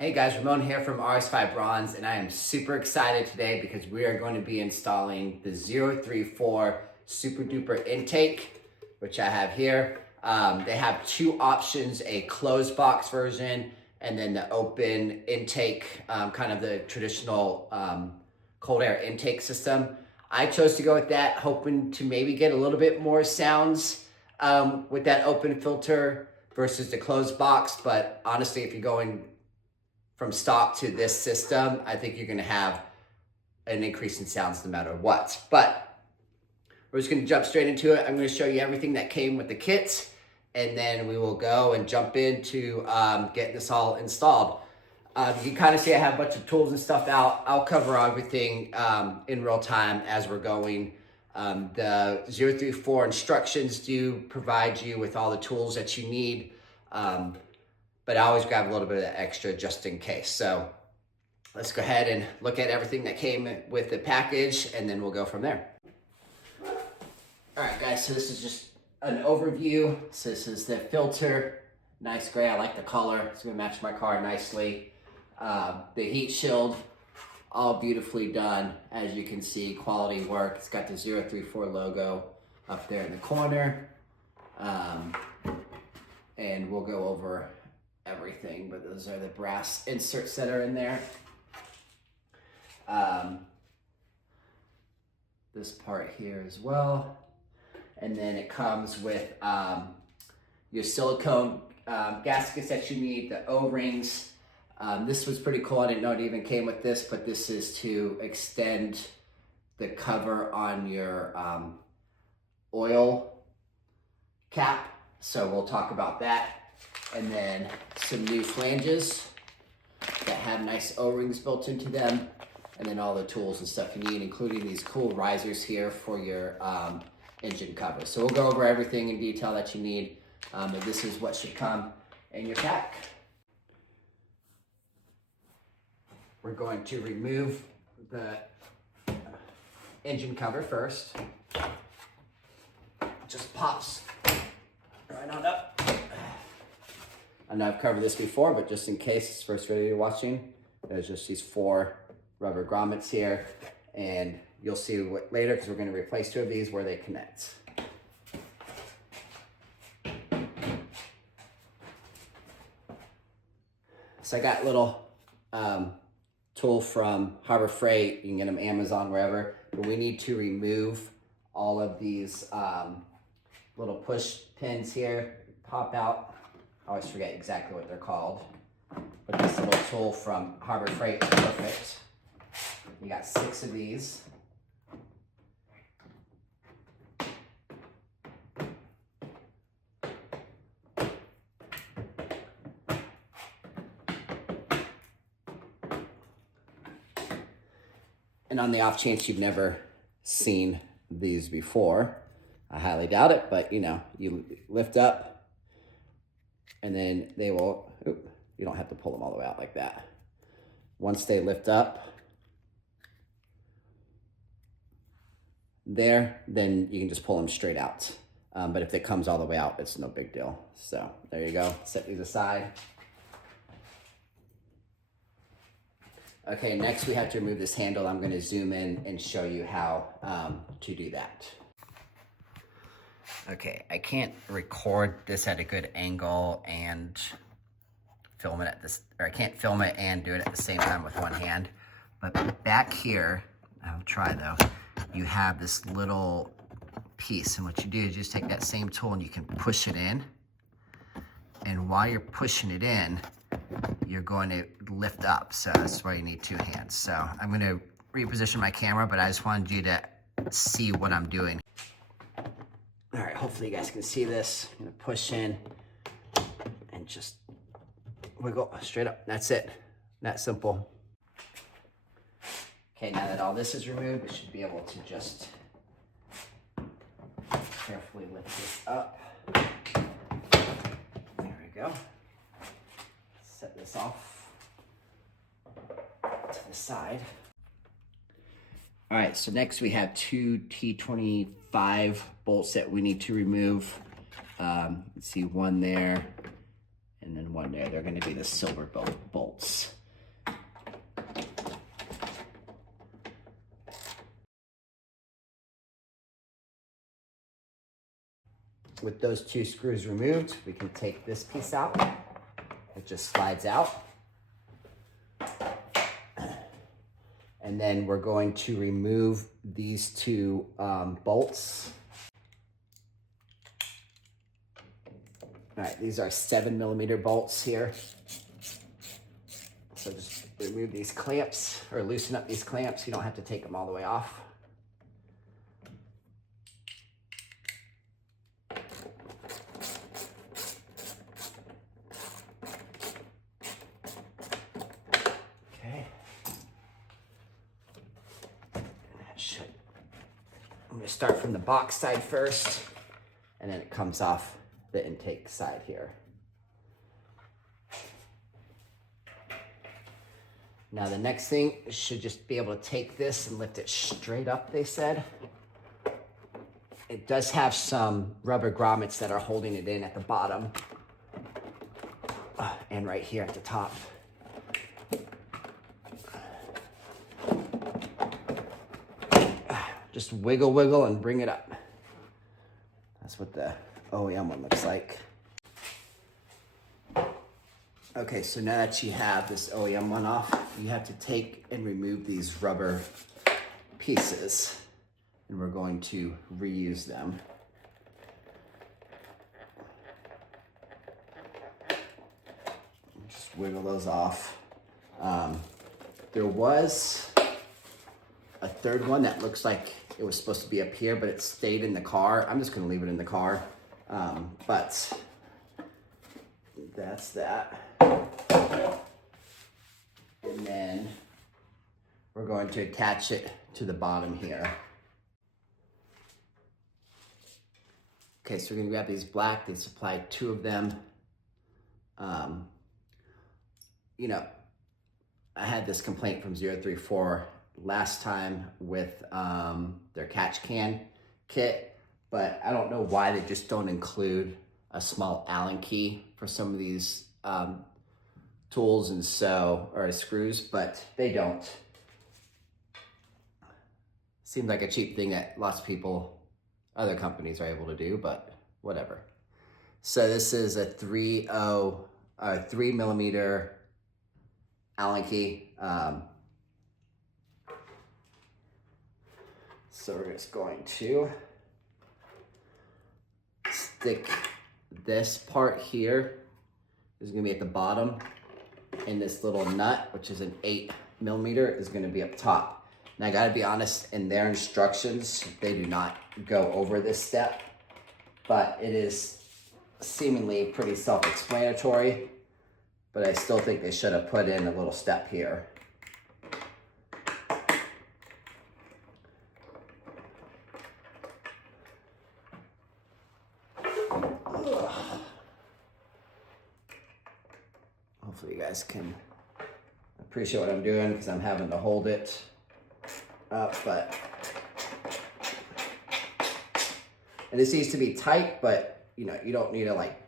Hey guys, Ramon here from RS5 Bronze, and I am super excited today because we are going to be installing the 034 Super Duper intake, which I have here. They have two options, a closed box version and then the open intake, kind of the traditional cold air intake system. I chose to go with that, hoping to maybe get a little bit more sounds with that open filter versus the closed box. But honestly, if you're going from stock to this system, I think you're gonna have an increase in sounds no matter what. But we're just gonna jump straight into it. I'm gonna show you everything that came with the kit, and then we will go and jump into getting this all installed. You can kind of see I have a bunch of tools and stuff out. I'll cover everything in real time as we're going. The 034 instructions do provide you with all the tools that you need. But I always grab a little bit of extra just in case. So let's go ahead and look at everything that came with the package, and then we'll go from there. All right, guys, so this is just an overview. So this is the filter, nice gray. I like the color. It's gonna match my car nicely. The heat shield, all beautifully done. As you can see, quality work. It's got the 034 logo up there in the corner. And we'll go over everything, but those are the brass inserts that are in there. This part here as well. And then it comes with your silicone gaskets that you need, the O-rings. This was pretty cool. I didn't know it even came with this, but this is to extend the cover on your oil cap. So we'll talk about that. And then some new flanges that have nice O-rings built into them. And then all the tools and stuff you need, including these cool risers here for your engine cover. So we'll go over everything in detail that you need. But this is what should come in your pack. We're going to remove the engine cover first. Just pops right on up. I know I've covered this before, but just in case it's first video you're watching, there's just these 4 rubber grommets here, and you'll see what later, because we're going to replace 2 of these where they connect. So I got a little tool from Harbor Freight. You can get them Amazon, wherever, but we need to remove all of these little push pins here, pop out. I always forget exactly what they're called, but this little tool from Harbor Freight is perfect. You got 6 of these. And on the off chance you've never seen these before, I highly doubt it, but you know, you lift up, and then they will, you don't have to pull them all the way out like that. Once they lift up there, then you can just pull them straight out. But if it comes all the way out, it's no big deal. So there you go, set these aside. Okay, next we have to remove this handle. I'm gonna zoom in and show you how to do that. Okay, I can't record this at a good angle and film it at this, or I can't film it and do it at the same time with one hand. But back here, I'll try though, you have this little piece, and what you do is just take that same tool and you can push it in. And while you're pushing it in, you're going to lift up. So that's why you need 2 hands. So I'm gonna reposition my camera, but I just wanted you to see what I'm doing. All right, hopefully you guys can see this. I'm gonna push in and just wiggle straight up. That's it, that simple. Okay, now that all this is removed, we should be able to just carefully lift this up. There we go. Set this off to the side. All right, so next we have 2 T25 bolts that we need to remove. Let's see, one there and then one there. They're gonna be the silver bolts. with those two screws removed, we can take this piece out. It just slides out. And then we're going to remove these two bolts. All right, these are 7mm bolts here. So just remove these clamps, or loosen up these clamps. You don't have to take them all the way off. Okay. I'm gonna start from the box side first, and then it comes off the intake side here. Now the next thing should just be able to take this and lift it straight up, they said. It does have some rubber grommets that are holding it in at the bottom and right here at the top. Just wiggle, wiggle, and bring it up. That's what the OEM one looks like. Okay, so now that you have this OEM one off, you have to take and remove these rubber pieces, and we're going to reuse them. Just wiggle those off. There was a third one that looks like it was supposed to be up here, but it stayed in the car. I'm just gonna leave it in the car. But that's that. And then we're going to attach it to the bottom here. Okay, so we're gonna grab these black. They supplied 2 of them. You know, I had this complaint from 034 last time with their catch can kit, but I don't know why they just don't include a small Allen key for some of these tools and or screws, but they don't. Seems like a cheap thing that lots of people, other companies are able to do, but whatever. So this is a 3mm Allen key. So we're just going to stick this part here. Is going to be at the bottom, and this little nut, which is an 8mm, is going to be up top. Now I gotta be honest, in their instructions, they do not go over this step, but it is seemingly pretty self-explanatory, but I still think they should have put in a little step here. Hopefully you guys can appreciate what I'm doing because I'm having to hold it up, and this needs to be tight, but you know, you don't need to like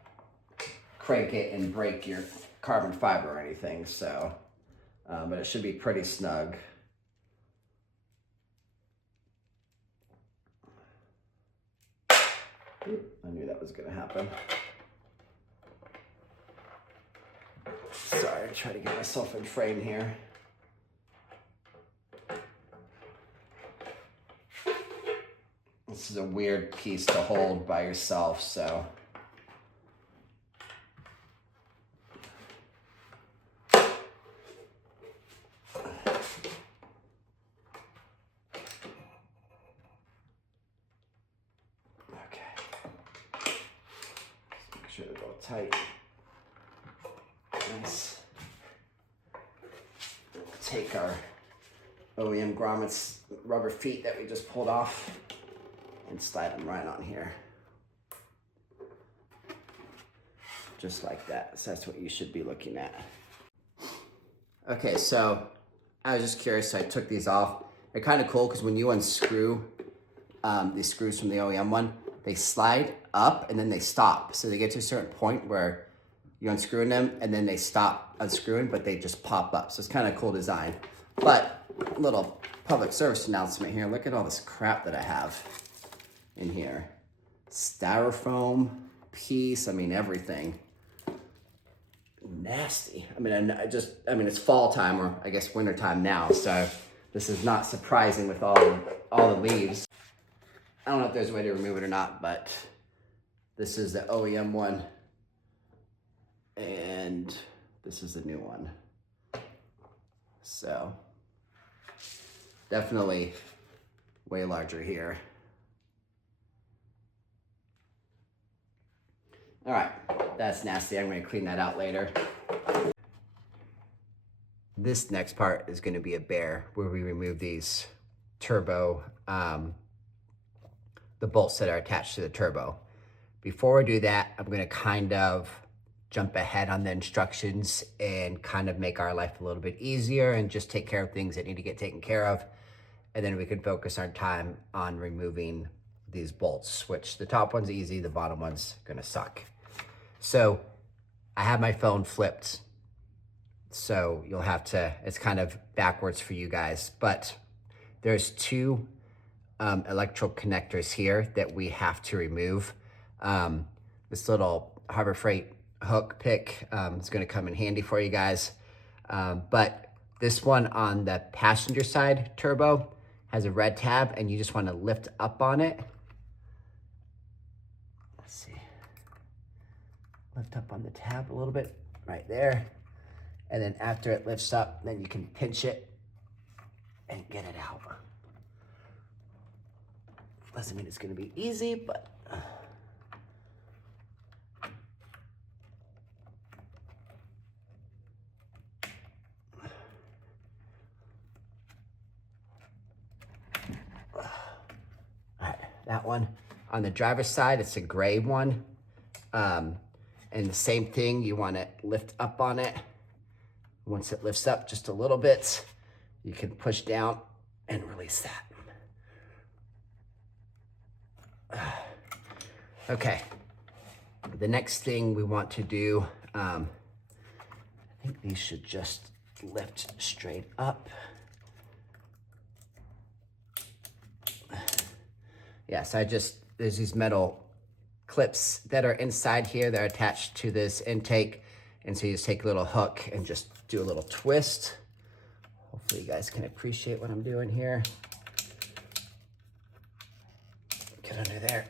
crank it and break your carbon fiber or anything, so but it should be pretty snug. Oop, I knew that was gonna happen. Sorry, I try to get myself in frame here. This is a weird piece to hold by yourself, so. Okay. Make sure they're all tight. Nice. We'll take our OEM grommets rubber feet that we just pulled off and slide them right on here. Just like that. So that's what you should be looking at. Okay, so I was just curious, so I took these off. They're kind of cool because when you unscrew these screws from the OEM one, they slide up and then they stop. So they get to a certain point where you're unscrewing them and then they stop unscrewing, but they just pop up. So it's kind of a cool design. But a little public service announcement here. Look at all this crap that I have in here. styrofoam piece. I mean, everything. Nasty. I mean, it's fall time, or I guess winter time now, so this is not surprising with all the leaves. I don't know if there's a way to remove it or not, but this is the OEM one, and this is the new one. So definitely way larger here. All right, that's nasty. I'm gonna clean that out later. This next part is gonna be a bear, where we remove these turbo, the bolts that are attached to the turbo. Before we do that, I'm gonna kind of jump ahead on the instructions and kind of make our life a little bit easier and just take care of things that need to get taken care of. And then we can focus our time on removing these bolts, which the top one's easy, the bottom one's gonna suck. So I have my phone flipped, so you'll have to, it's kind of backwards for you guys, but there's two electrical connectors here that we have to remove. This little Harbor Freight hook pick is gonna come in handy for you guys. But this one on the passenger side turbo has a red tab, and you just wanna lift up on it. Let's see. Lift up on the tab a little bit, right there. And then after it lifts up, then you can pinch it and get it out. Doesn't mean it's gonna be easy, but all right, that one. On the driver's side, it's a gray one. And the same thing, you wanna lift up on it. Once it lifts up just a little bit, you can push down and release that. Okay, the next thing we want to do, I think these should just lift straight up. Yes, there's these metal clips that are inside here that are attached to this intake. And so you just take a little hook and just do a little twist. Hopefully you guys can appreciate what I'm doing here. Get under there.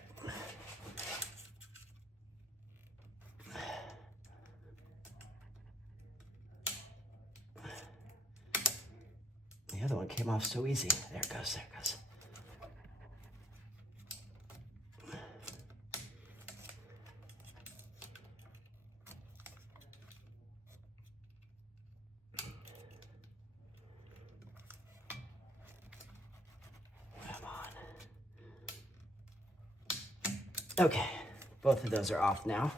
The other one came off so easy. There it goes, there it goes. Okay, both of those are off now.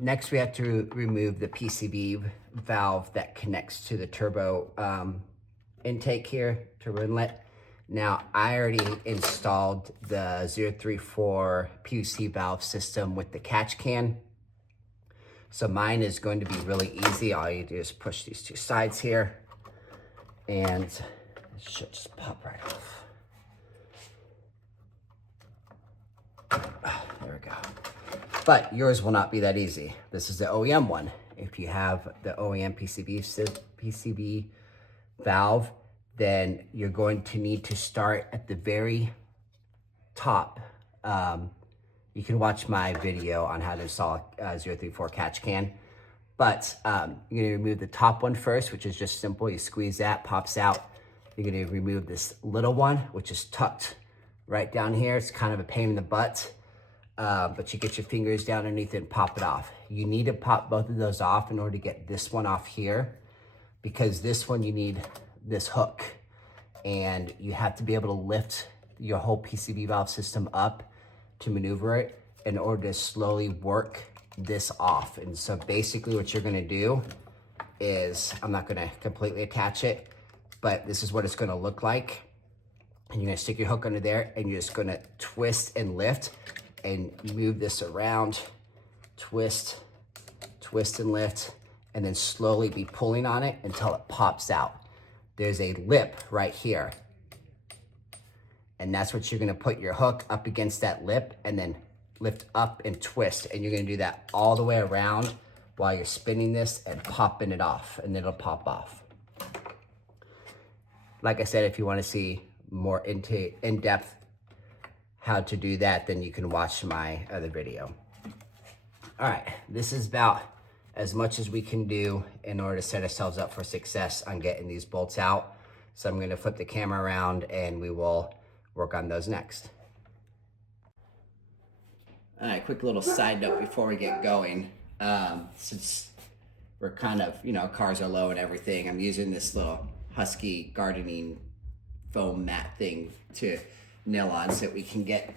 Next we have to remove the PCB valve that connects to the turbo intake here, turbo inlet. Now I already installed the 034 PUC valve system with the catch can. So mine is going to be really easy. All you do is push these two sides here and it should just pop right off. There we go. But yours will not be that easy. This is the OEM one. If you have the OEM PCB valve, then you're going to need to start at the very top. You can watch my video on how to install a 034 catch can. But you're gonna remove the top one first, which is just simple. You squeeze that, pops out. You're gonna remove this little one, which is tucked right down here. It's kind of a pain in the butt, but you get your fingers down underneath it and pop it off. You need to pop both of those off in order to get this one off here, because this one you need this hook, and you have to be able to lift your whole PCB valve system up to maneuver it in order to slowly work this off. And so basically what you're gonna do is, I'm not gonna completely attach it, but this is what it's gonna look like. And you're gonna stick your hook under there and you're just gonna twist and lift and move this around, twist, twist and lift, and then slowly be pulling on it until it pops out. There's a lip right here. And that's what you're gonna put your hook up against that lip and then lift up and twist. And you're gonna do that all the way around while you're spinning this and popping it off, and it'll pop off. Like I said, if you wanna see more in-depth how to do that, then you can watch my other video. All right, this is about as much as we can do in order to set ourselves up for success on getting these bolts out. So I'm gonna flip the camera around and we will work on those next. All right, quick little side note before we get going. Since we're kind of, cars are low and everything, I'm using this little Husky gardening foam mat thing to nail on so that we can get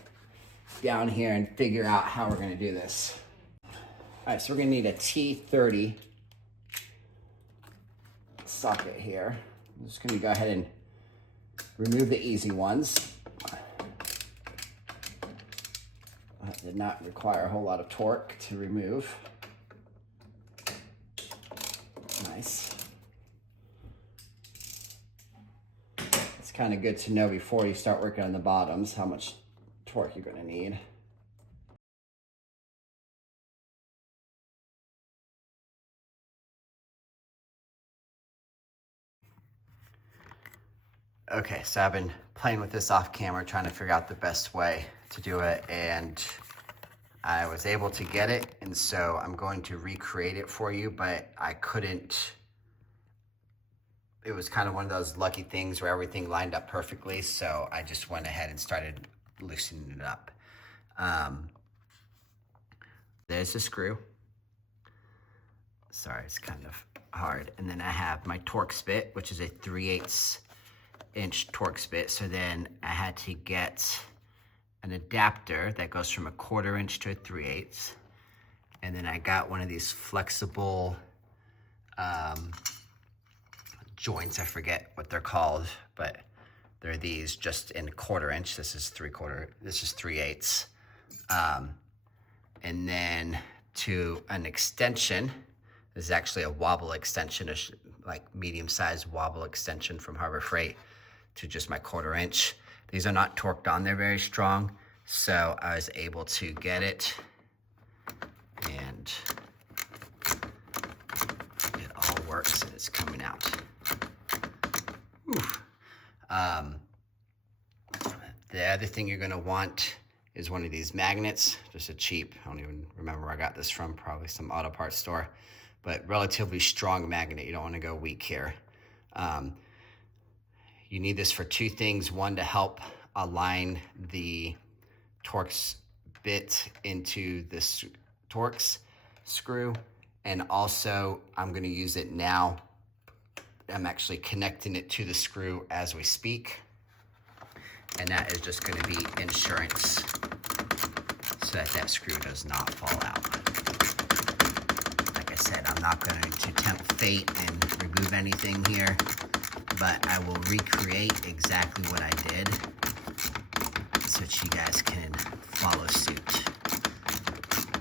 down here and figure out how we're gonna do this. All right, so we're gonna need a T30 socket here. I'm just gonna go ahead and remove the easy ones. That did not require a whole lot of torque to remove. Nice. It's kind of good to know before you start working on the bottoms how much torque you're gonna need. Okay, so I've been playing with this off camera, trying to figure out the best way to do it, and I was able to get it, and so I'm going to recreate it for you, but I couldn't. It was kind of one of those lucky things where everything lined up perfectly, so I just went ahead and started loosening it up. There's the screw. Sorry, it's kind of hard. And then I have my Torx bit, which is a 3/8 inch Torx bit. So then I had to get an adapter that goes from a 1/4 inch to a 3/8. And then I got one of these flexible joints. I forget what they're called, but they're these just in 1/4 inch. This is 3/4, this is 3/8. And then to an extension, this is actually a wobble extension, like medium-sized wobble extension from Harbor Freight to just my 1/4 inch. These are not torqued on, they're very strong. So I was able to get it, and it all works and it's coming out. The other thing you're gonna want is one of these magnets, just a cheap, I don't even remember where I got this from, probably some auto parts store, but relatively strong magnet. You don't wanna go weak here. You need this for two things. One, to help align the Torx bit into this Torx screw. And also, I'm gonna use it now. I'm actually connecting it to the screw as we speak. And that is just gonna be insurance so that that screw does not fall out. Like I said, I'm not going to tempt fate and remove anything here, but I will recreate exactly what I did so that you guys can follow suit.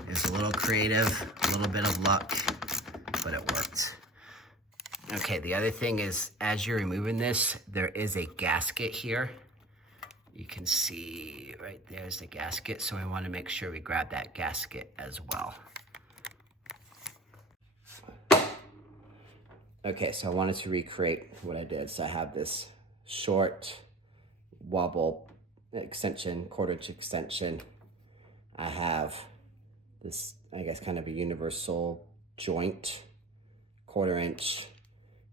It was a little creative, a little bit of luck, but it worked. Okay, the other thing is, as you're removing this, there is a gasket here. You can see right there's the gasket, so we want to make sure we grab that gasket as well. Okay, so I wanted to recreate what I did. So I have this short wobble extension, 1/4 inch extension. I have this, I guess, kind of a universal joint, 1/4 inch.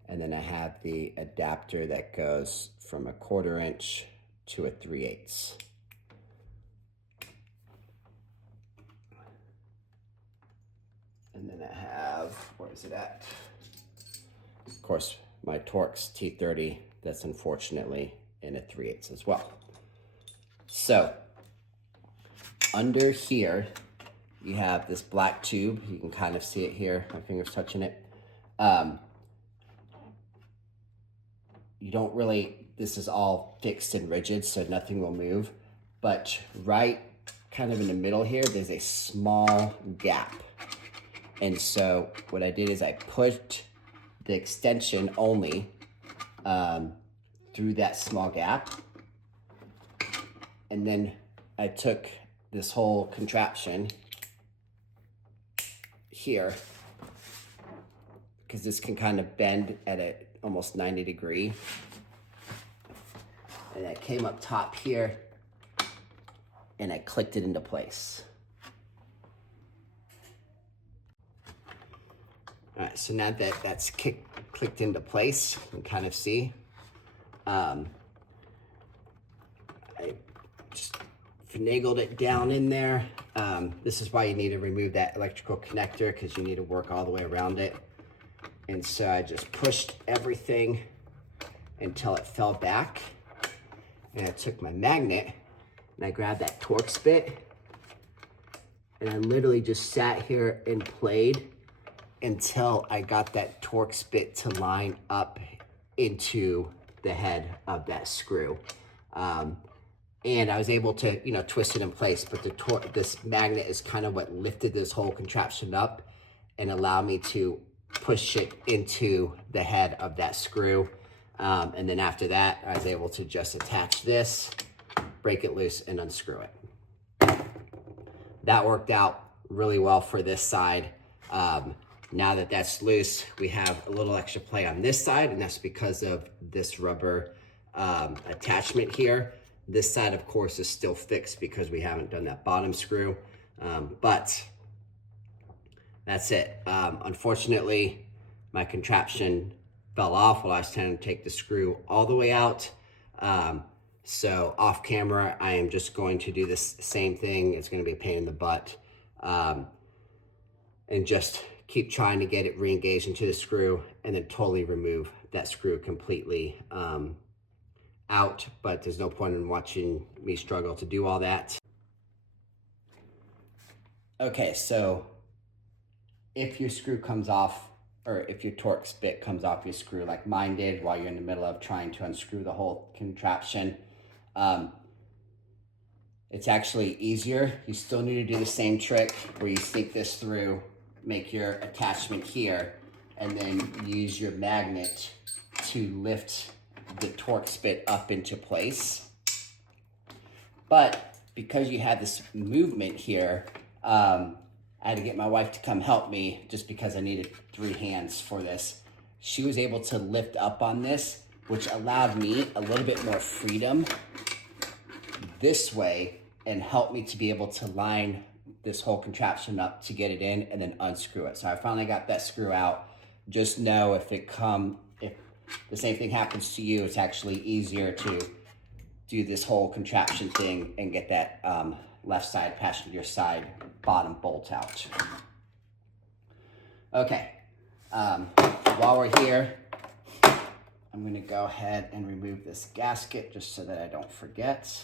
And then I have the adapter that goes from a 1/4 inch to a 3/8. And then I have, where is it at? Of course, my Torx T30, that's unfortunately in a 3/8 as well. So, under here, you have this black tube. You can kind of see it here, my finger's touching it. You don't really, this is all fixed and rigid, so nothing will move. But right kind of in the middle here, there's a small gap. And so what I did is I put the extension only through that small gap. And then I took this whole contraption here, because this can kind of bend at a almost 90 degree. And I came up top here and I clicked it into place. All right, so now that that's clicked into place, you can kind of see. I just finagled it down in there. This is why you need to remove that electrical connector, because you need to work all the way around it. And so I just pushed everything until it fell back. And I took my magnet and I grabbed that Torx bit. And I literally just sat here and played until I got that Torx bit to line up into the head of that screw. And I was able to, you know, twist it in place, but this magnet is kind of what lifted this whole contraption up and allowed me to push it into the head of that screw. And then after that, I was able to just attach this, break it loose, and unscrew it. That worked out really well for this side. Now that that's loose, we have a little extra play on this side, and that's because of this rubber attachment here. This side, of course, is still fixed because we haven't done that bottom screw, but that's it. Unfortunately, my contraption fell off while I was trying to take the screw all the way out. So off camera, I am just going to do this same thing. It's going to be a pain in the butt, and just keep trying to get it re-engaged into the screw and then totally remove that screw completely out. But there's no point in watching me struggle to do all that. Okay, so if your screw comes off, or if your Torx bit comes off your screw like mine did while you're in the middle of trying to unscrew the whole contraption, it's actually easier. You still need to do the same trick where you sink this through, make your attachment here, and then use your magnet to lift the Torx bit up into place. But because you had this movement here, I had to get my wife to come help me just because I needed 3 hands for this. She was able to lift up on this, which allowed me a little bit more freedom this way and helped me to be able to line this whole contraption up to get it in and then unscrew it. So I finally got that screw out. Just know if the same thing happens to you, it's actually easier to do this whole contraption thing and get that left side passenger side bottom bolt out. Okay, while we're here, I'm gonna go ahead and remove this gasket just so that I don't forget.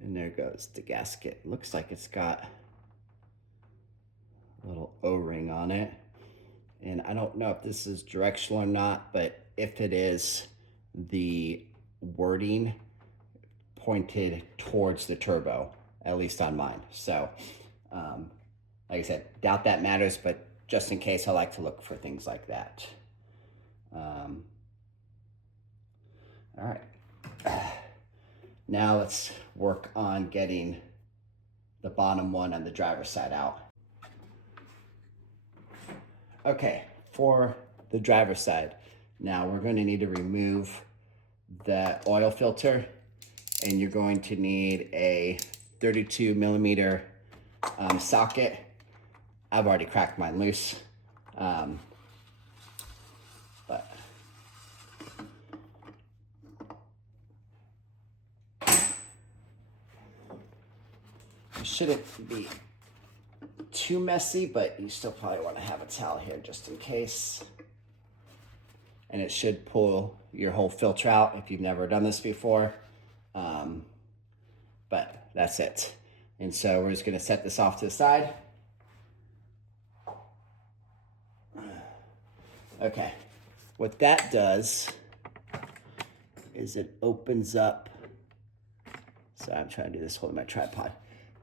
And there goes the gasket. Looks like it's got a little O-ring on it. And I don't know if this is directional or not, but if it is, the wording pointed towards the turbo, at least on mine. So, like I said, doubt that matters, but just in case, I like to look for things like that. All right. Now let's work on getting the bottom one on the driver's side out. Okay, for the driver's side, now we're going to need to remove the oil filter, and you're going to need a 32 millimeter socket. I've already cracked mine loose, but it shouldn't be too messy, but you still probably want to have a towel here just in case. And it should pull your whole filter out if you've never done this before. But that's it. And so we're just going to set this off to the side. Okay, what that does is it opens up. So I'm trying to do this holding my tripod,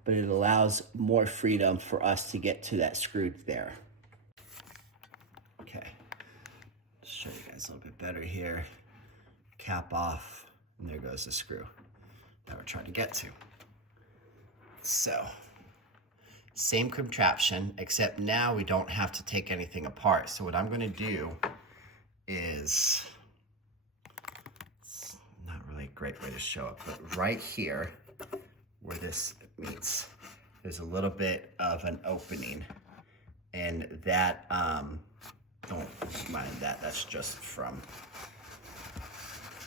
but it allows more freedom for us to get to that screw there. Okay, let's show you guys a little bit better here. cap off, and there goes the screw that we're trying to get to. So, same contraption, except now we don't have to take anything apart. So what I'm gonna do is, it's not really a great way to show it, but right here, where this meets, there's a little bit of an opening. And that, don't mind that, that's just from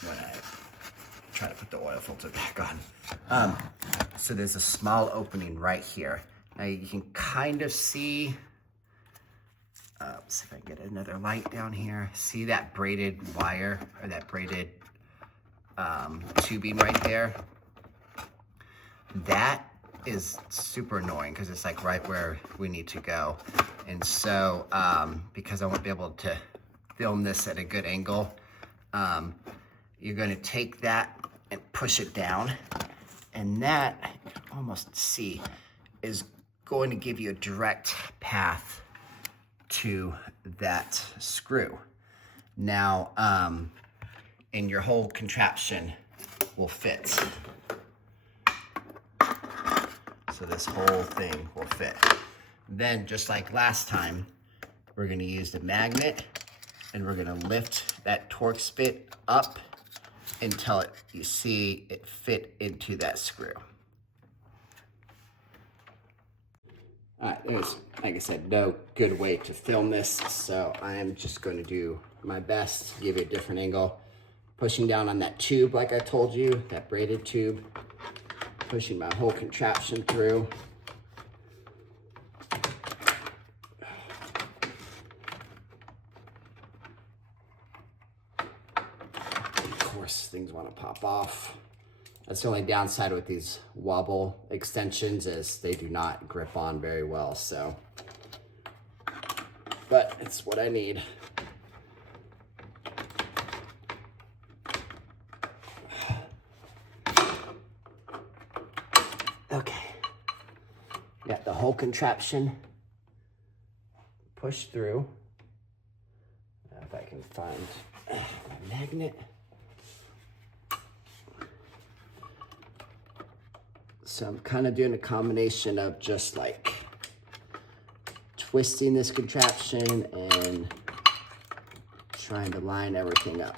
when I try to put the oil filter back on. So there's a small opening right here. Now you can kind of see, see if I can get another light down here. See that braided wire, or that braided tubing right there? That is super annoying because it's like right where we need to go. And so, because I won't be able to film this at a good angle, you're gonna take that and push it down. And that, you can almost see, is going to give you a direct path to that screw. Now, and your whole contraption will fit. So this whole thing will fit. Then, just like last time, we're gonna use the magnet and we're gonna lift that torque spit up until you see it fit into that screw. All right, there's, like I said, no good way to film this, so I am just going to do my best to give you a different angle. Pushing down on that tube, like I told you, that braided tube. Pushing my whole contraption through. Of course, things want to pop off. That's the only downside with these wobble extensions, is they do not grip on very well, so. But it's what I need. Okay. Got the whole contraption pushed through. Now if I can find my magnet. So I'm kind of doing a combination of just like twisting this contraption and trying to line everything up.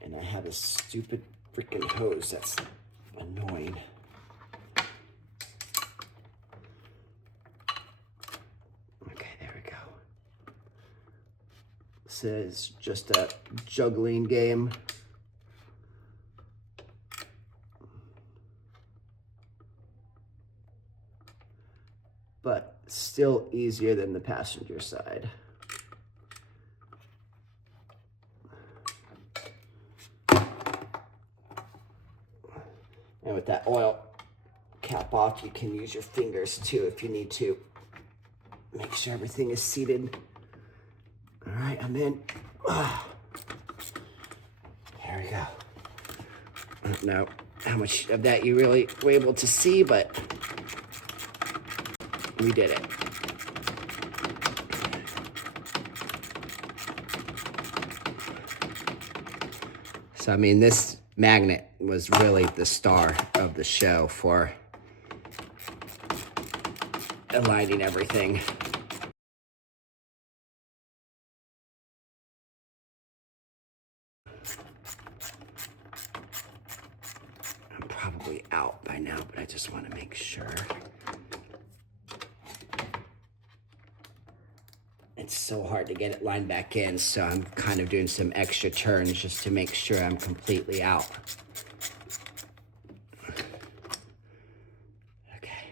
And I have this stupid freaking hose that's annoying. Okay, there we go. This is just a juggling game. But still easier than the passenger side. And with that oil cap off, you can use your fingers too if you need to. Make sure everything is seated. All right, I'm in. There we go. I don't know how much of that you really were able to see, but we did it. So, I mean, this magnet was really the star of the show for aligning everything. I'm probably out by now, but I just want to make sure. It's so hard to get it lined back in, so I'm kind of doing some extra turns just to make sure I'm completely out. Okay,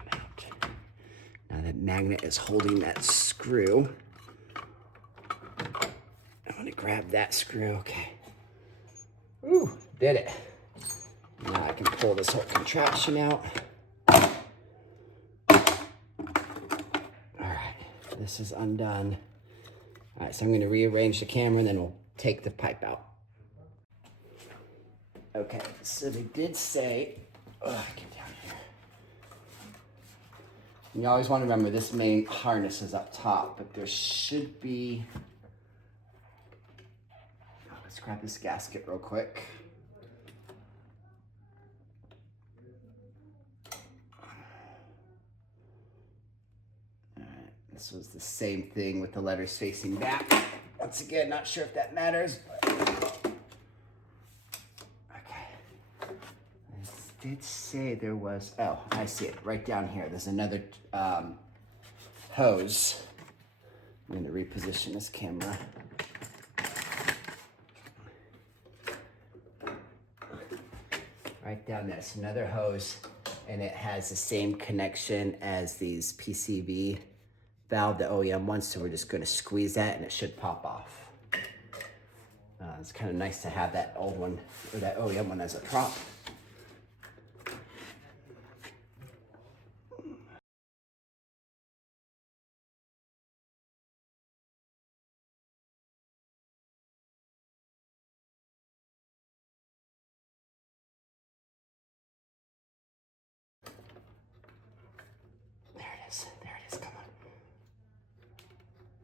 I'm out. Now that magnet is holding that screw. I'm gonna grab that screw, okay. Ooh, did it. Now I can pull this whole contraption out. This is undone. All right, so I'm going to rearrange the camera and then we'll take the pipe out. Okay, so they did say, get down here. And you always want to remember this main harness is up top, but there should be grab this gasket real quick. All right, this was the same thing with the letters facing back. Once again, not sure if that matters, but okay. I did say there was, oh, I see it right down here. There's another hose. I'm going to reposition this camera. Right down there, it's another hose, and it has the same connection as these PCV valve, the OEM ones, so we're just going to squeeze that and it should pop off. It's kind of nice to have that old one, or that OEM one, as a prop. There it is, come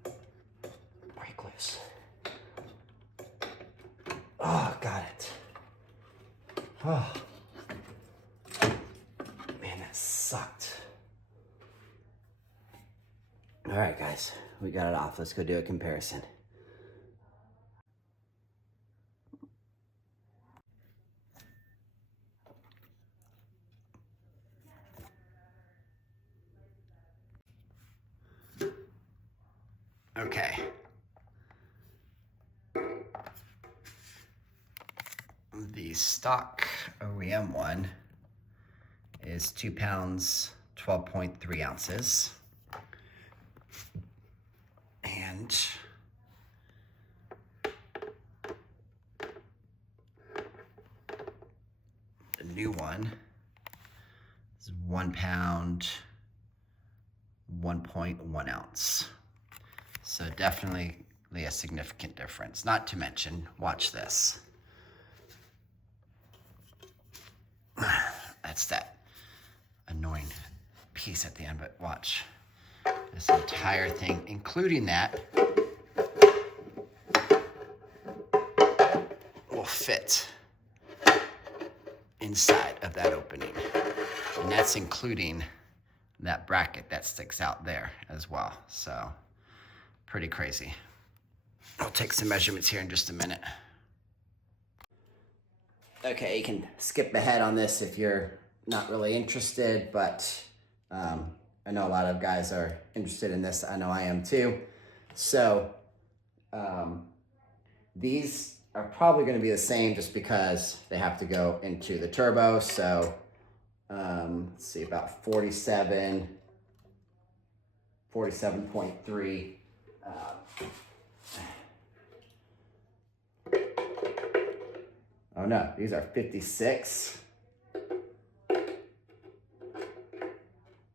on. Break loose. Oh, got it. Oh. Man, that sucked. All right, guys, we got it off. Let's go do a comparison. Okay. The stock OEM one is 2 pounds, 12.3 ounces. And the new one is 1 pound, 1.1 ounce. So definitely a significant difference. Not to mention, watch this. That's that annoying piece at the end, but watch. This entire thing, including that, will fit inside of that opening. And that's including that bracket that sticks out there as well. So, pretty crazy. I'll take some measurements here in just a minute. Okay, you can skip ahead on this if you're not really interested, but I know a lot of guys are interested in this. I know I am too. So these are probably going to be the same just because they have to go into the turbo. So let's see, about 47.3. Oh no, these are 56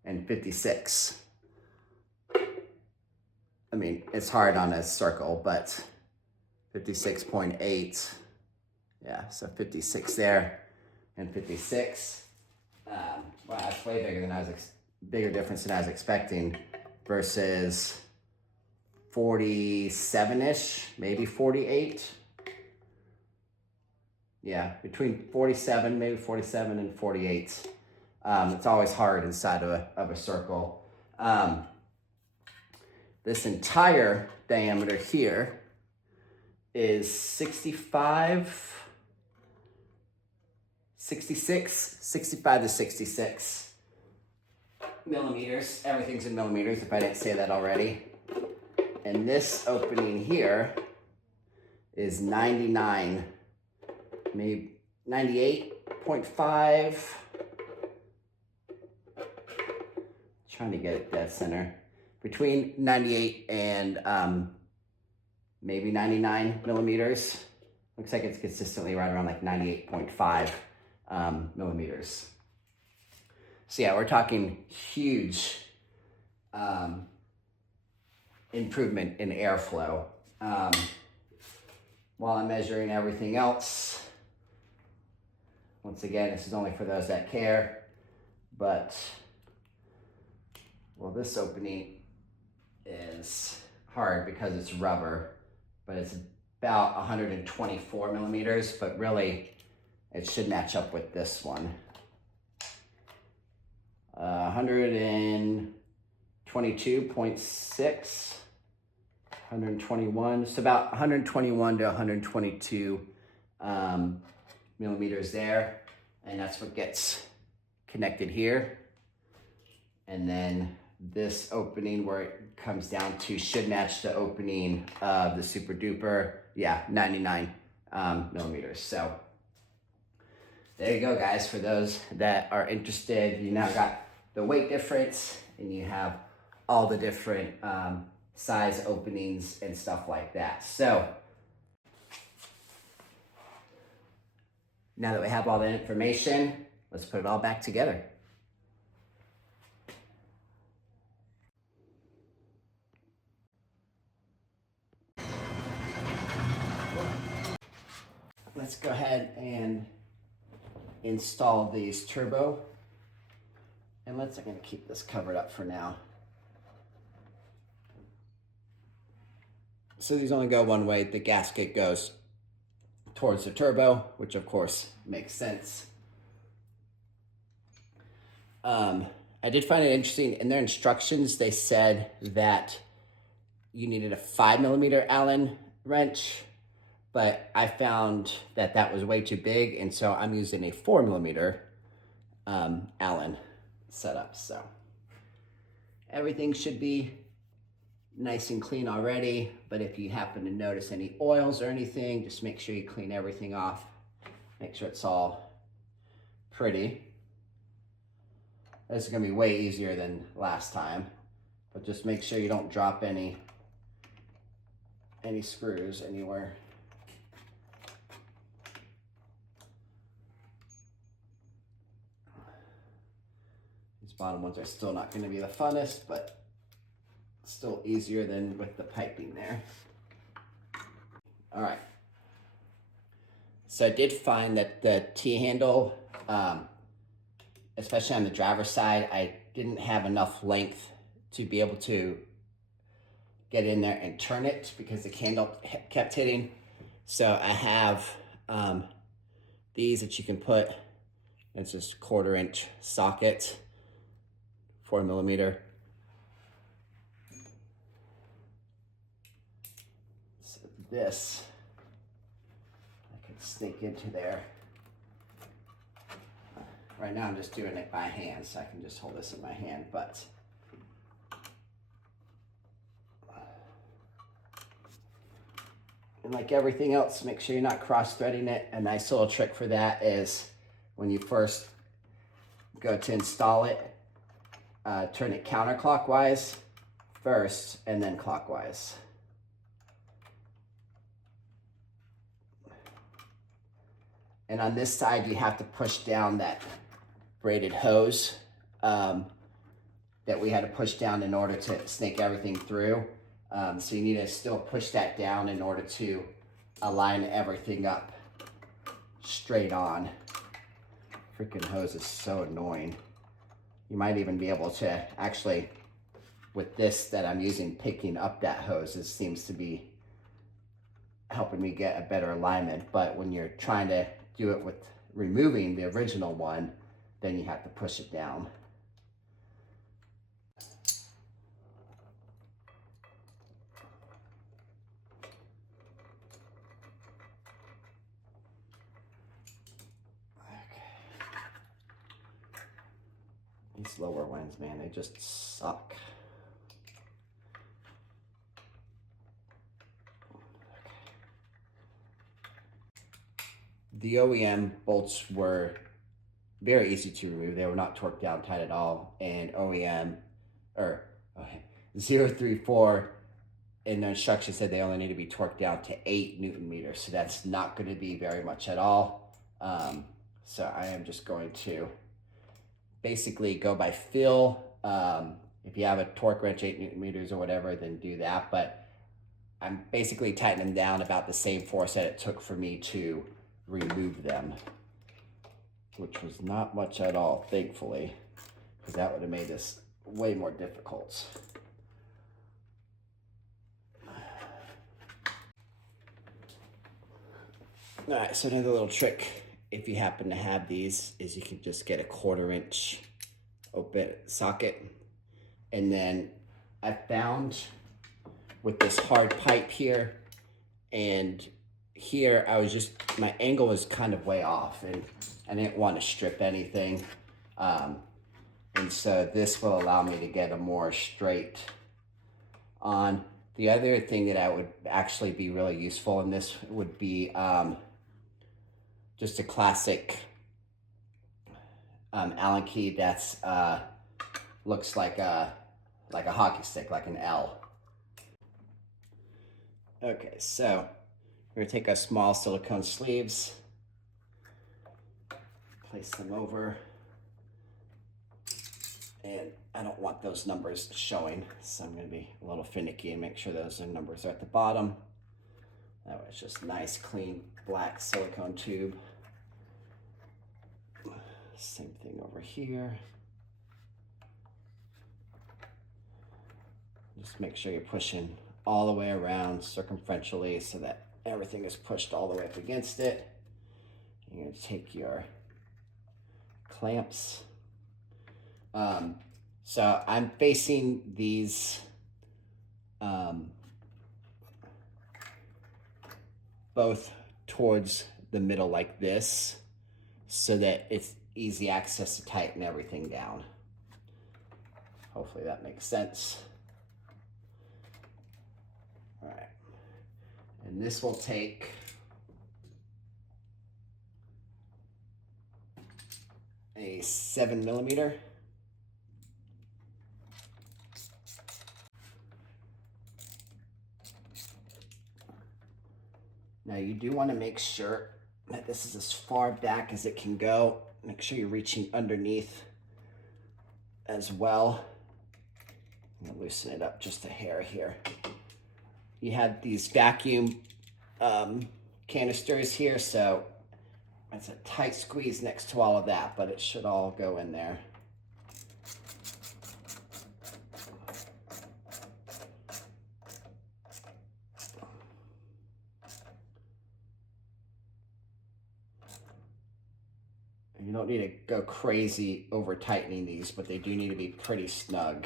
and 56. I mean, it's hard on a circle, but 56.8. Yeah, so 56 there and 56. Wow, that's way bigger than bigger difference than I was expecting versus 47-ish, maybe 48. Yeah, between 47, maybe 47 and 48. It's always hard inside of a circle. This entire diameter here is 65 to 66 millimeters. Everything's in millimeters, if I didn't say that already. And this opening here is 99, maybe 98.5. Trying to get it dead center. Between 98 and maybe 99 millimeters. Looks like it's consistently right around like 98.5 millimeters. So yeah, we're talking huge improvement in airflow. While I'm measuring everything else, once again, this is only for those that care, but well, this opening is hard because it's rubber, but it's about 124 millimeters, but really it should match up with this one. 122.6, 121, so about 121 to 122 millimeters there. And that's what gets connected here. And then this opening where it comes down to should match the opening of the Super Duper. Yeah, 99 millimeters. So there you go, guys. For those that are interested, you now got the weight difference and you have all the different size openings and stuff like that. So now that we have all the information, let's put it all back together. Let's go ahead and install these turbo. And I'm gonna keep this covered up for now. So these only go one way. The gasket goes towards the turbo, which of course makes sense. I did find it interesting. In their instructions, they said that you needed a 5 millimeter Allen wrench, but I found that that was way too big, and so I'm using a 4 millimeter Allen setup. So everything should be nice and clean already, but if you happen to notice any oils or anything, just make sure you clean everything off. Make sure it's all pretty. This is gonna be way easier than last time, but just make sure you don't drop any screws anywhere. These bottom ones are still not gonna be the funnest, but still easier than with the piping there. All right. So I did find that the T-handle, especially on the driver's side, I didn't have enough length to be able to get in there and turn it because the handle kept hitting. So I have these that you can put, it's just 1/4 inch socket, 4 millimeter. So this, I can sneak into there. Right now I'm just doing it by hand, so I can just hold this in my hand, but and like everything else, make sure you're not cross-threading it. A nice little trick for that is when you first go to install it, turn it counterclockwise first and then clockwise. And on this side, you have to push down that braided hose that we had to push down in order to snake everything through. So you need to still push that down in order to align everything up straight on. Freaking hose is so annoying. You might even be able to actually, with this that I'm using, picking up that hose, it seems to be helping me get a better alignment. But when you're trying to do it with removing the original one, then you have to push it down. These lower ones, man, they just suck. The OEM bolts were very easy to remove. They were not torqued down tight at all. And OEM, or 034 in the instructions said they only need to be torqued down to 8 Newton meters. So that's not going to be very much at all. So I am just going to basically go by feel. If you have a torque wrench 8 Newton meters or whatever, then do that. But I'm basically tightening them down about the same force that it took for me to remove them, which was not much at all, thankfully, because that would have made this way more difficult. All right, so another little trick, if you happen to have these, is you can just get a 1/4 inch open socket. And then I found with this hard pipe here and here, my angle was kind of way off and I didn't want to strip anything. And so this will allow me to get a more straight on. The other thing that I would actually be really useful in this would be just a classic Allen key that's looks like a hockey stick, like an L. Okay, so we're gonna take our small silicone sleeves, place them over, and I don't want those numbers showing, so I'm gonna be a little finicky and make sure those numbers are at the bottom. That way it's just nice, clean, black silicone tube. Same thing over here. Just make sure you're pushing all the way around circumferentially so that everything is pushed all the way up against it. You're going to take your clamps. So I'm facing these both towards the middle like this so that it's easy access to tighten everything down. Hopefully that makes sense. All right, and this will take a 7mm. Now you do want to make sure that this is as far back as it can go. Make sure you're reaching underneath as well. I'm gonna loosen it up just a hair here. You have these vacuum canisters here, so it's a tight squeeze next to all of that, but it should all go in there. You don't need to go crazy over tightening these, but they do need to be pretty snug.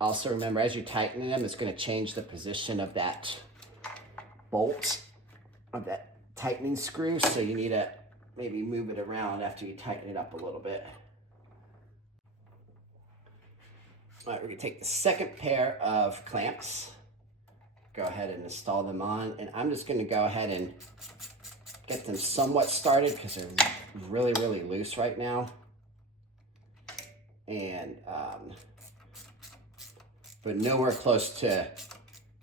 Also remember, as you're tightening them, it's going to change the position of that bolt, of that tightening screw, so you need to maybe move it around after you tighten it up a little bit. All right, we're gonna take the second pair of clamps, go ahead and install them on, and I'm just gonna go ahead and get them somewhat started because they're really, really loose right now. And, but nowhere close to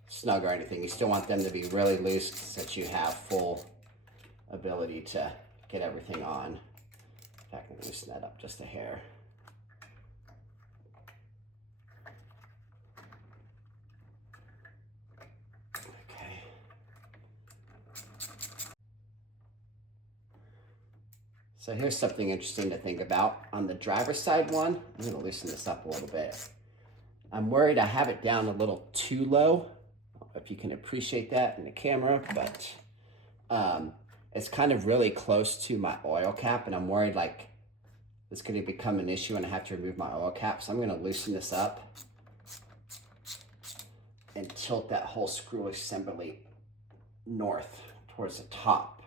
snug or anything. You still want them to be really loose so that you have full ability to get everything on. In fact, I'm gonna loosen that up just a hair. So here's something interesting to think about. On the driver's side one, I'm gonna loosen this up a little bit. I'm worried I have it down a little too low. I don't know if you can appreciate that in the camera, but it's kind of really close to my oil cap, and I'm worried like it's gonna become an issue and I have to remove my oil cap. So I'm gonna loosen this up and tilt that whole screw assembly north towards the top.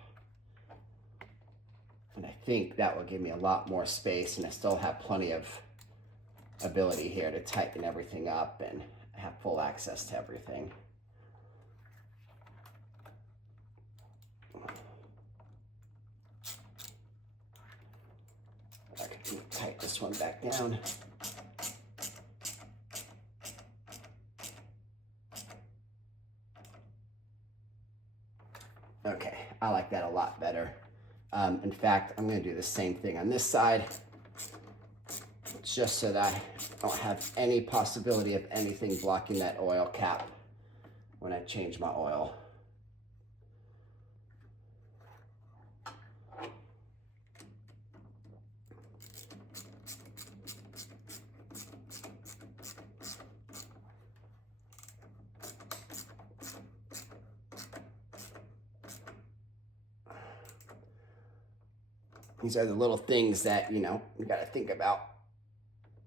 And I think that will give me a lot more space, and I still have plenty of ability here to tighten everything up and have full access to everything. I can tighten this one back down. Okay, I like that a lot better. In fact, I'm going to do the same thing on this side, just so that I don't have any possibility of anything blocking that oil cap when I change my oil. These are the little things that, you know, you gotta think about.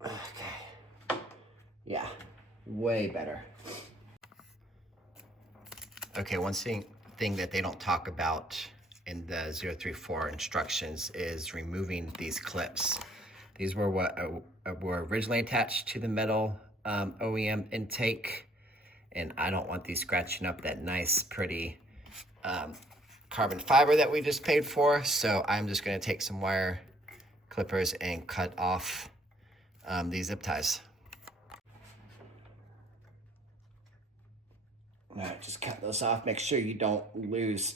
Okay. Yeah, way better. Okay, one thing that they don't talk about in the 034 instructions is removing these clips. These were what were originally attached to the metal OEM intake, and I don't want these scratching up that nice, pretty carbon fiber that we just paid for. So I'm just gonna take some wire clippers and cut off these zip ties. All right, just cut those off. Make sure you don't lose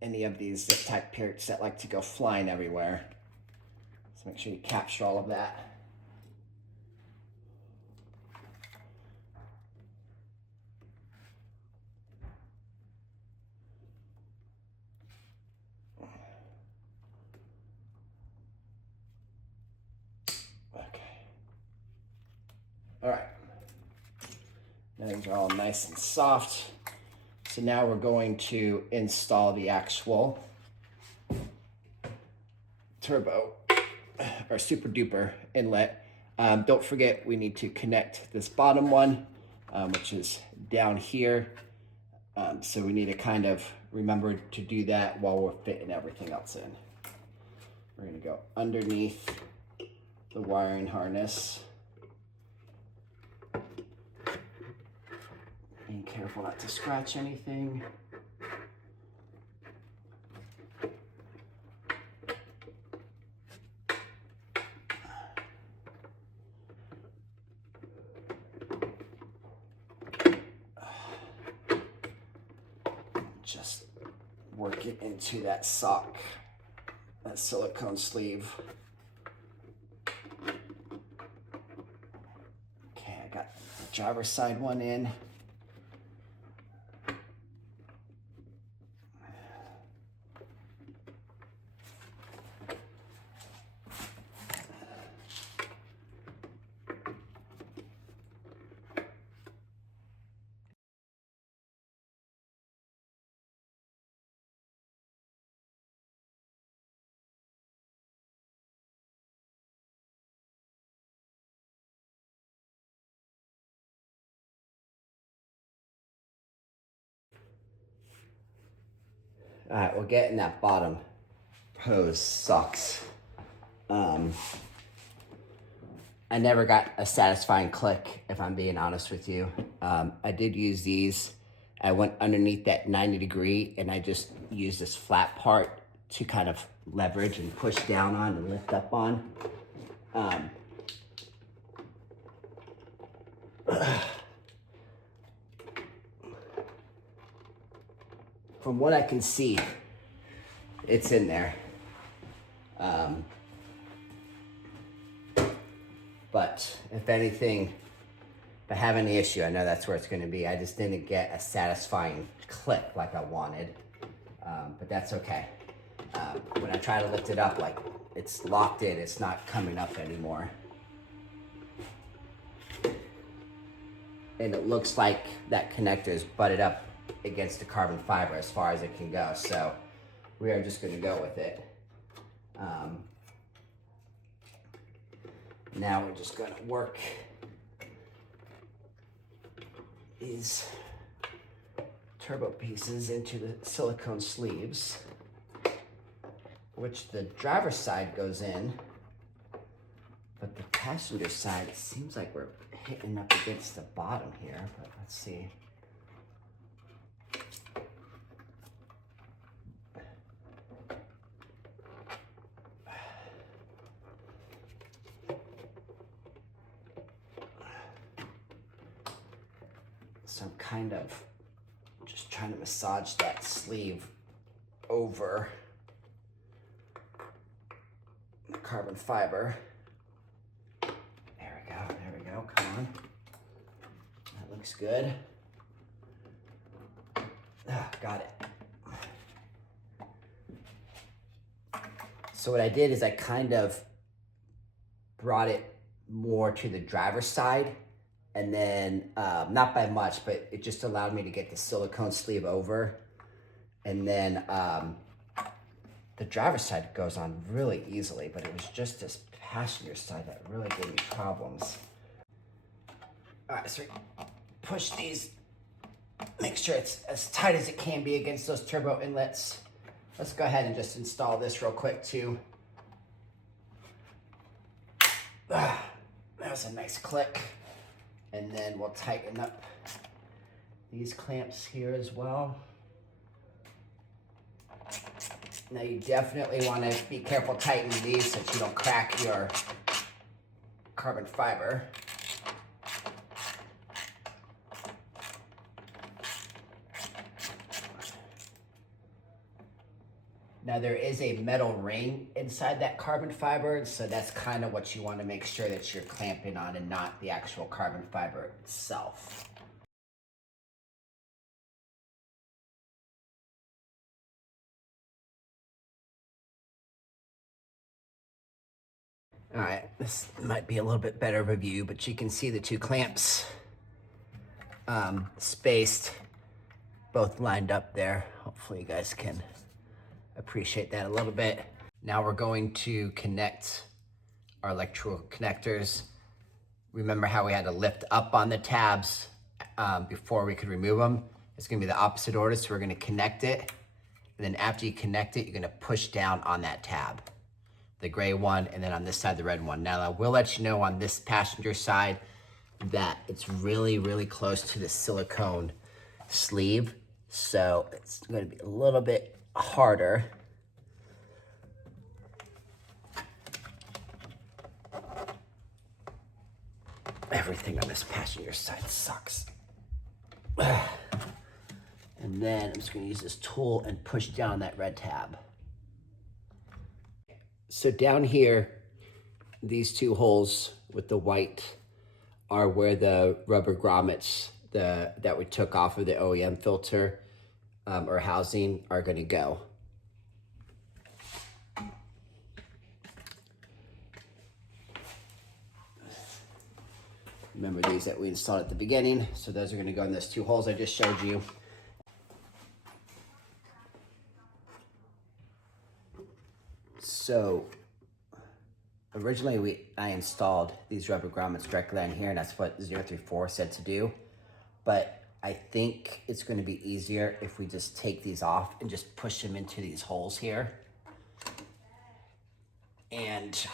any of these zip tie parts that like to go flying everywhere. So make sure you capture all of that. All right, now these are all nice and soft. So now we're going to install the actual turbo or super duper inlet. Don't forget, we need to connect this bottom one, which is down here. So we need to kind of remember to do that while we're fitting everything else in. We're gonna go underneath the wiring harness. Being careful not to scratch anything. Just work it into that sock, that silicone sleeve. Okay, I got the driver's side one in. All right, we're getting that bottom hose sucks. I never got a satisfying click, if I'm being honest with you. I did use these. I went underneath that 90-degree and I just used this flat part to kind of leverage and push down on and lift up on. From what I can see, it's in there. But if anything, if I have any issue, I know that's where it's gonna be. I just didn't get a satisfying click like I wanted, but that's okay. When I try to lift it up, like it's locked in, it's not coming up anymore. And it looks like that connector is butted up against the carbon fiber as far as it can go. So we are just gonna go with it. Now we're just gonna work these turbo pieces into the silicone sleeves, which the driver's side goes in, but the passenger side, it seems like we're hitting up against the bottom here, but let's see. So I'm kind of just trying to massage that sleeve over the carbon fiber. There we go, come on. That looks good. Got it. So what I did is I kind of brought it more to the driver's side, and then not by much, but it just allowed me to get the silicone sleeve over. And then The driver's side goes on really easily, but it was just this passenger side that really gave me problems. All right, so push these, make sure it's as tight as it can be against those turbo inlets. Let's go ahead and just install this real quick too. That was a nice click. And then we'll tighten up these clamps here as well. Now you definitely want to be careful tightening these so that you don't crack your carbon fiber. Now there is a metal ring inside that carbon fiber, so that's kind of what you want to make sure that you're clamping on and not the actual carbon fiber itself. All right, this might be a little bit better of a view, but you can see the two clamps spaced, both lined up there. Hopefully you guys can appreciate that a little bit. Now we're going to connect our electrical connectors. Remember how we had to lift up on the tabs before we could remove them? It's gonna be the opposite order, so we're gonna connect it, and then after you connect it, you're gonna push down on that tab, the gray one, and then on this side, the red one. Now I will let you know on this passenger side that it's really, really close to the silicone sleeve, so it's gonna be a little bit harder. Everything on this passenger side sucks. And then I'm just gonna use this tool and push down that red tab. So down here, these two holes with the white are where the rubber grommets that we took off of the OEM filter or housing are gonna go. Remember these that we installed at the beginning, so those are gonna go in those two holes I just showed you. So originally I installed these rubber grommets directly on here, and that's what 034 said to do. But I think it's gonna be easier if we just take these off and just push them into these holes here. And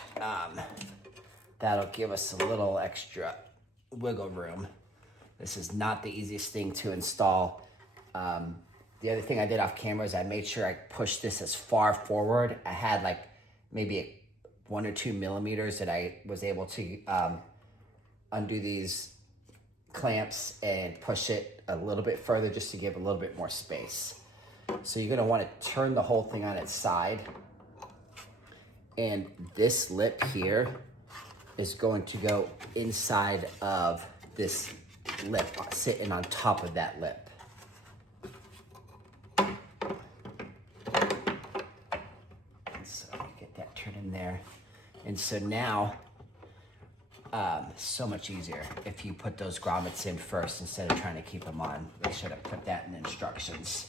that'll give us a little extra wiggle room. This is not the easiest thing to install. The other thing I did off camera is I made sure I pushed this as far forward. I had like maybe 1 or 2 millimeters that I was able to undo these clamps and push it a little bit further just to give a little bit more space. So you're gonna wanna turn the whole thing on its side. And this lip here is going to go inside of this lip, sitting on top of that lip. And so get that turned in there. And so now, so much easier if you put those grommets in first instead of trying to keep them on. They should have put that in the instructions.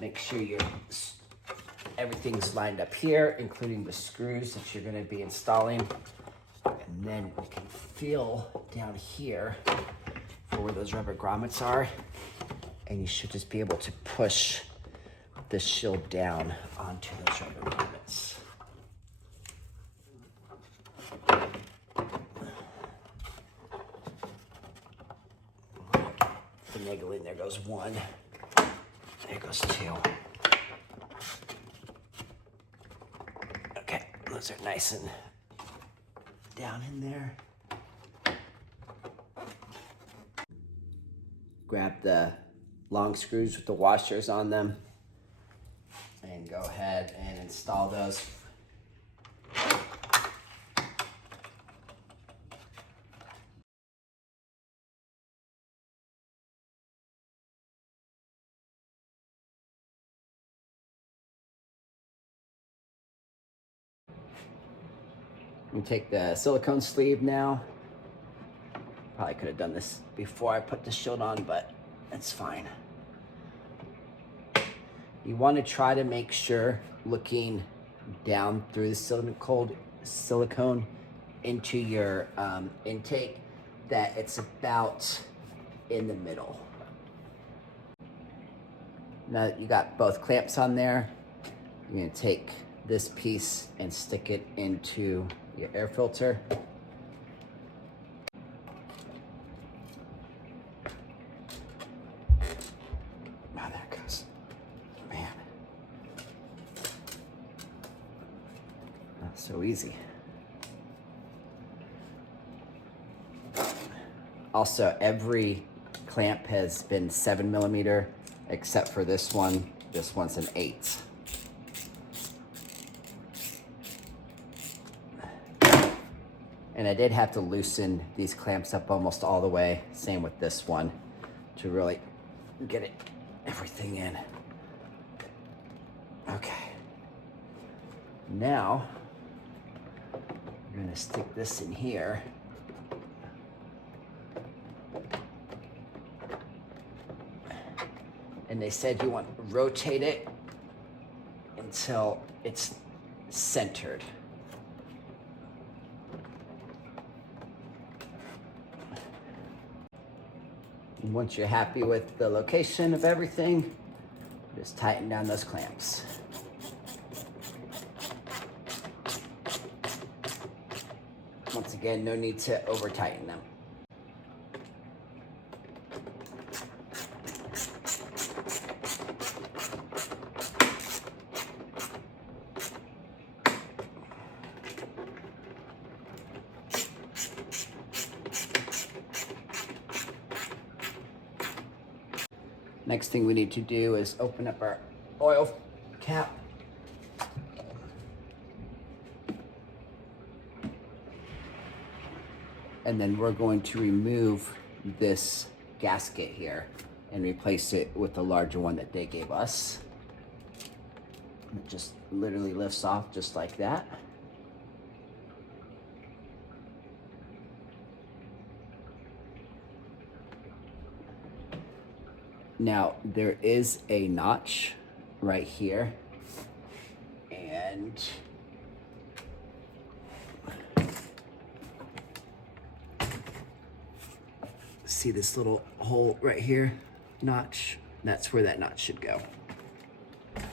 Make sure everything's lined up here, including the screws that you're gonna be installing. And then you can feel down here for where those rubber grommets are. And you should just be able to push the shield down onto those rubber grommets. Finagling, there goes one. There goes two. Okay, those are nice and down in there. Grab the long screws with the washers on them and go ahead and install those. You take the silicone sleeve now. Probably could have done this before I put the shield on, but it's fine. You want to try to make sure, looking down through the silicone into your intake, that it's about in the middle. Now that you got both clamps on there, you're going to take this piece and stick it into your air filter. Oh, there it goes. Man. Not so easy. Also, every clamp has been 7mm, except for this one. This one's an 8. And I did have to loosen these clamps up almost all the way, same with this one, to really get everything in. Okay. Now, I'm gonna stick this in here. And they said you want to rotate it until it's centered. And once you're happy with the location of everything, just tighten down those clamps. Once again, no need to over tighten them. Next thing we need to do is open up our oil cap. And then we're going to remove this gasket here and replace it with the larger one that they gave us. It just literally lifts off just like that. Now, there is a notch right here, and see this little hole right here, notch? That's where that notch should go. Find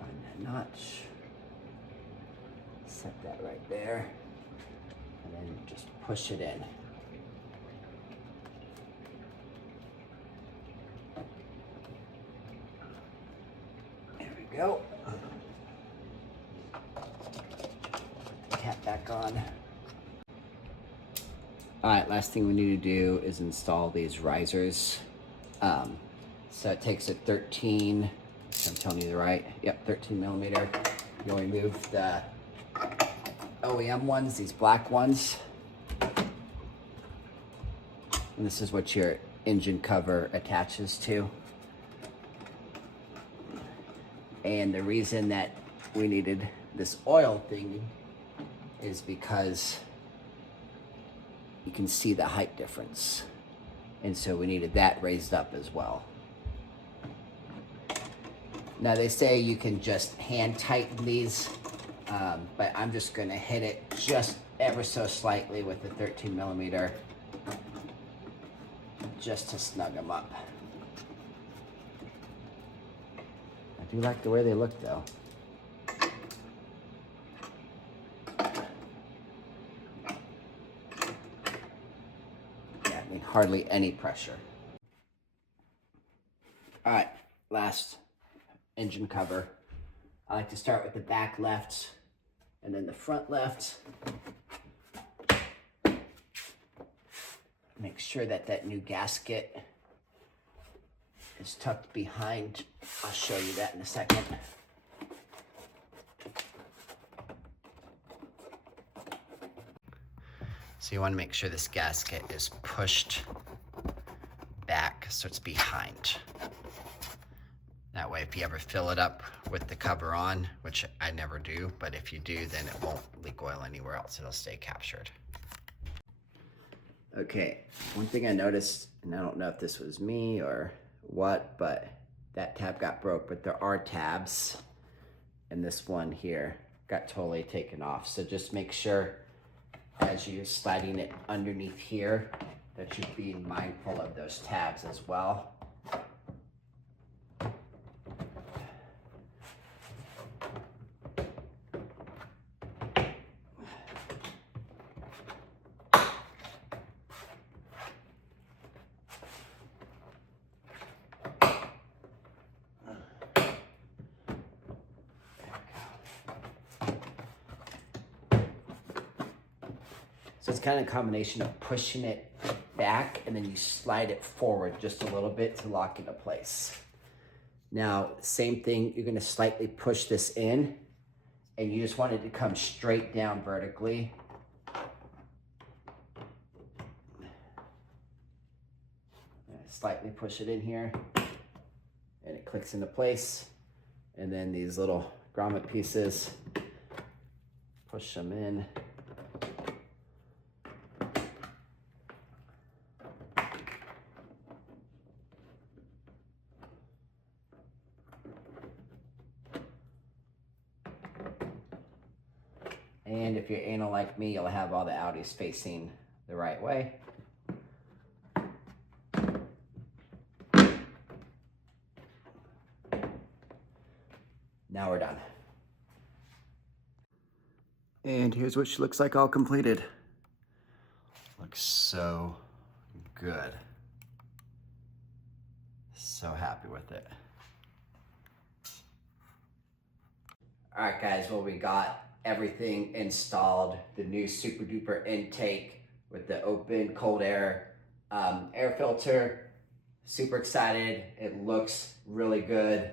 that notch, set that right there, and then just push it in. Go. Cap back on. All right, last thing we need to do is install these risers. So it takes a 13, if I'm telling you the right, yep, 13mm. You'll remove the OEM ones, these black ones. And this is what your engine cover attaches to. And the reason that we needed this oil thing is because you can see the height difference. And so we needed that raised up as well. Now they say you can just hand tighten these, but I'm just gonna hit it just ever so slightly with the 13mm just to snug them up. I do like the way they look though. Yeah, I mean, hardly any pressure. All right, last engine cover. I like to start with the back left and then the front left. Make sure that that new gasket is tucked behind. I'll show you that in a second. So you want to make sure this gasket is pushed back so it's behind. That way, if you ever fill it up with the cover on, which I never do, but if you do, then it won't leak oil anywhere else. It'll stay captured. Okay, one thing I noticed, and I don't know if this was me or what, but that tab got broke, but there are tabs, and this one here got totally taken off. So just make sure as you're sliding it underneath here that you're being mindful of those tabs as well. So it's kind of a combination of pushing it back and then you slide it forward just a little bit to lock into place. Now, same thing, you're gonna slightly push this in and you just want it to come straight down vertically. Slightly push it in here and it clicks into place. And then these little grommet pieces, push them in. And if you're anal like me, you'll have all the Audis facing the right way. Now we're done. And here's what she looks like all completed. Looks so good. So happy with it. All right, guys, well, we got everything installed. The new Super Duper intake with the open cold air air filter. Super excited. It looks really good.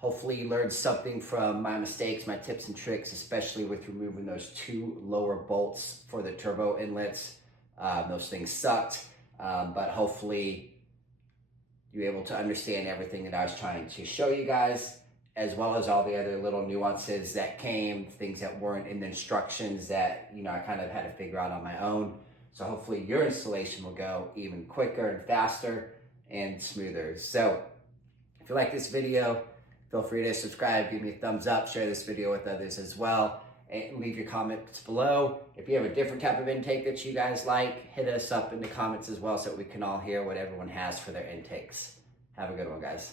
Hopefully you learned something from my mistakes, my tips and tricks, especially with removing those two lower bolts for the turbo inlets. Those things sucked, but hopefully you're able to understand everything that I was trying to show you guys, as well as all the other little nuances that came, things that weren't in the instructions that, you know, I kind of had to figure out on my own. So hopefully your installation will go even quicker and faster and smoother. So if you like this video, feel free to subscribe, give me a thumbs up, share this video with others as well, and leave your comments below. If you have a different type of intake that you guys like, hit us up in the comments as well so that we can all hear what everyone has for their intakes. Have a good one, guys.